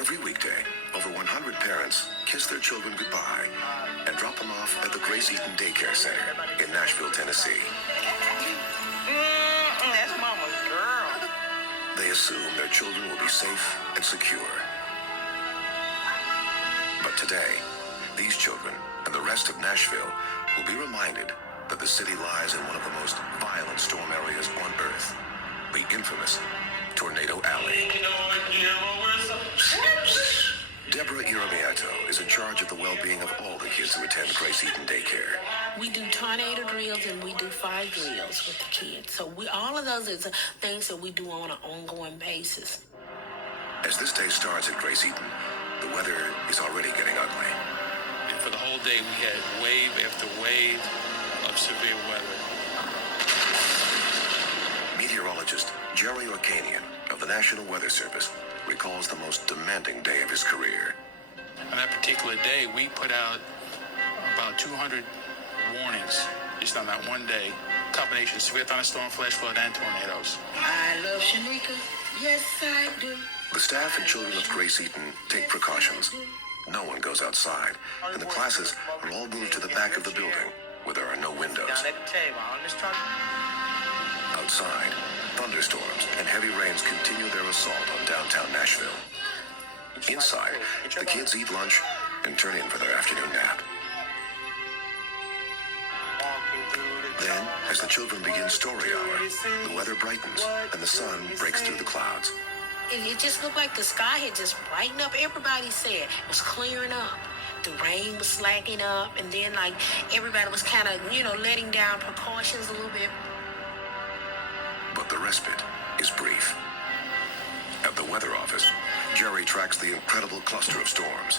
Every weekday, over 100 parents kiss their children goodbye and drop them off at the Grace Eaton Daycare Center in Nashville, Tennessee. That's mama's girl. They assume their children will be safe and secure. But today, these children and the rest of Nashville will be reminded that the city lies in one of the most violent storm areas on Earth, the infamous Tornado Alley. Deborah Iramiato is in charge of the well-being of all the kids who attend Grace Eaton Daycare. We do tornado drills and we do fire drills with the kids. So all of those are things that we do on an ongoing basis. As this day starts at Grace Eaton, the weather is already getting ugly. And for the whole day, we had wave after wave of severe weather. Meteorologist Jerry Orkanian of the National Weather Service recalls the most demanding day of his career. On that particular day, we put out about 200 warnings just on that one day. Combination of severe thunderstorm, flash flood, and tornadoes. I love Shamika. Yes, I do. The staff and children of Grace Eaton take precautions. No one goes outside, and the classes are all moved to the back of the building, where there are no windows. Outside, thunderstorms and heavy rains continue their assault on downtown Nashville. Inside, the kids eat lunch and turn in for their afternoon nap. Then, as the children begin story hour, the weather brightens and the sun breaks through the clouds. It just looked like the sky had just brightened up. Everybody said it was clearing up. The rain was slacking up, and then everybody was kind of, letting down precautions a little bit. But the respite is brief. At the weather office, Jerry tracks the incredible cluster of storms.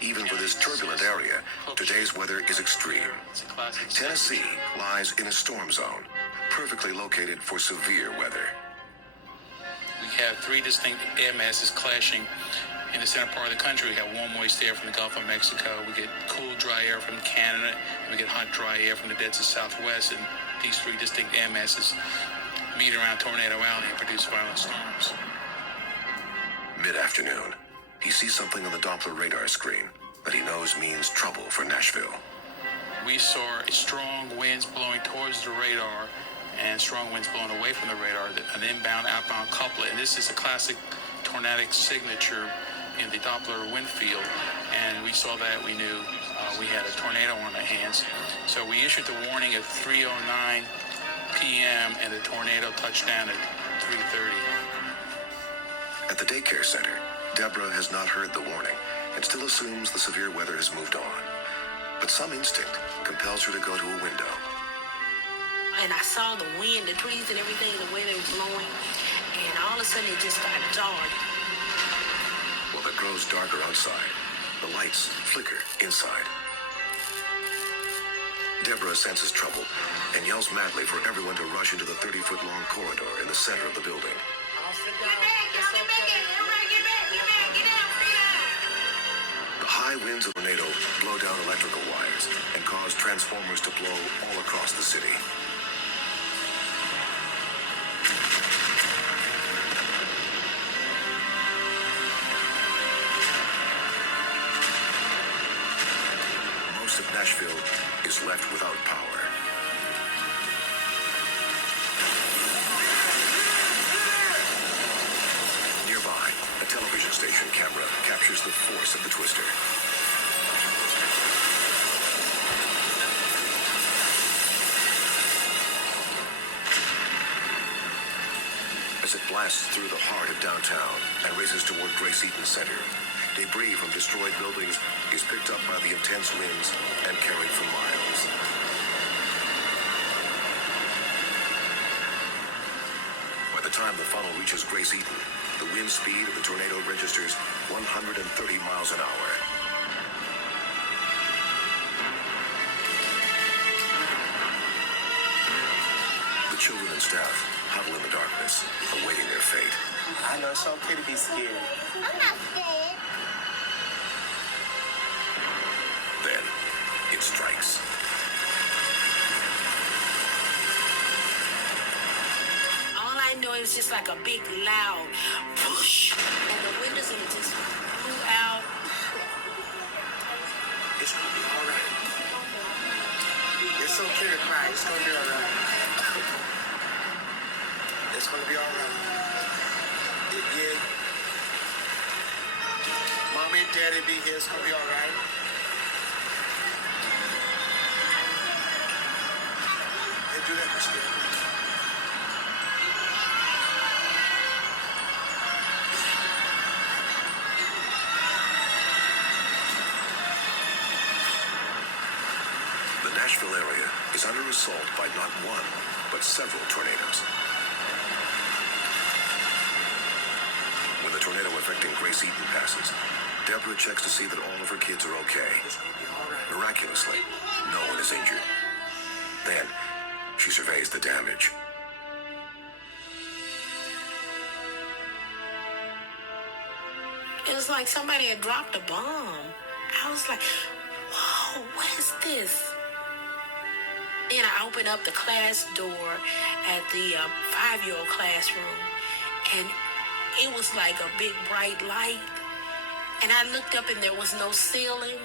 Even for this turbulent area, today's weather is extreme. Tennessee lies in a storm zone, perfectly located for severe weather. We have three distinct air masses clashing in the center part of the country. We have warm, moist air from the Gulf of Mexico. We get cool, dry air from Canada. And we get hot, dry air from the dead to southwest. And these three distinct air masses meet around Tornado Alley and produce violent storms. Mid-afternoon, he sees something on the Doppler radar screen that he knows means trouble for Nashville. We saw strong winds blowing towards the radar and strong winds blowing away from the radar, an inbound-outbound couplet. And this is a classic tornadic signature in the Doppler wind field. And we saw that, we knew we had a tornado on our hands. So we issued the warning at 3:09 p.m. and the tornado touched down at 3:30. At the daycare center, Deborah has not heard the warning and still assumes the severe weather has moved on. But some instinct compels her to go to a window. And I saw the wind, the trees and everything, the way they were blowing. And all of a sudden it just got dark. While it grows darker outside, the lights flicker inside. Deborah senses trouble and yells madly for everyone to rush into the 30-foot-long corridor in the center of the building. The high winds of the tornado blow down electrical wires and cause transformers to blow all across the city. Most of Nashville is left without power. Nearby, a television station camera captures the force of the twister. As it blasts through the heart of downtown and races toward Grace Eaton Center, debris from destroyed buildings is picked up by the intense winds and carried for miles. By the time the funnel reaches Grace Eaton, the wind speed of the tornado registers 130 miles an hour. The children and staff huddle in the darkness, awaiting their fate. I know it's okay to be scared. I'm not scared. Then, it strikes. All I knew it was just like a big loud whoosh, and the windows and it just blew out. It's gonna be all right. It's okay to cry. It's gonna be all right. It's gonna be all right. Yeah. Mommy and Daddy be here. It's gonna be all right. Hey, do that, Michelle. The Nashville area is under assault by not one, but several tornadoes. When the tornado affecting Grace Eaton passes, Deborah checks to see that all of her kids are okay. It's gonna be all right. Miraculously, no one is injured. Then, she surveys the damage. It was like somebody had dropped a bomb. I was like, whoa, what is this? Then I opened up the class door at the 5-year-old classroom, and it was like a big bright light. And I looked up and there was no ceiling.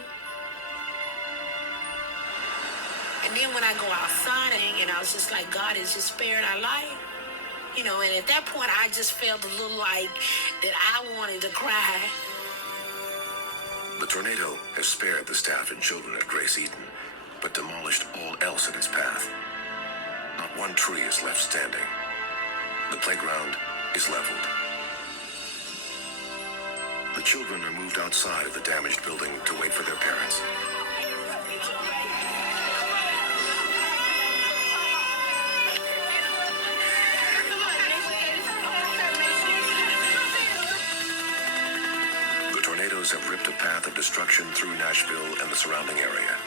And then when I go outside and I was just like, God has just spared our life. You know, and at that point I just felt a little like that I wanted to cry. The tornado has spared the staff and children at Grace Eaton, but demolished all else in its path. Not one tree is left standing. The playground is leveled. The children are moved outside of the damaged building to wait for their parents. The tornadoes have ripped a path of destruction through Nashville and the surrounding area.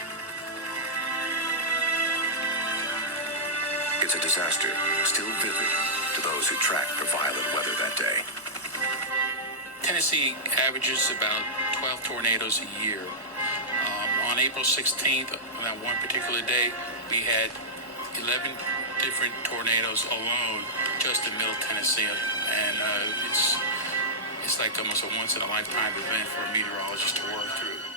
It's a disaster still vivid to those who tracked the violent weather that day. Tennessee averages about 12 tornadoes a year. On April 16th, on that one particular day, we had 11 different tornadoes alone just in Middle Tennessee. And it's like almost a once-in-a-lifetime event for a meteorologist to work through.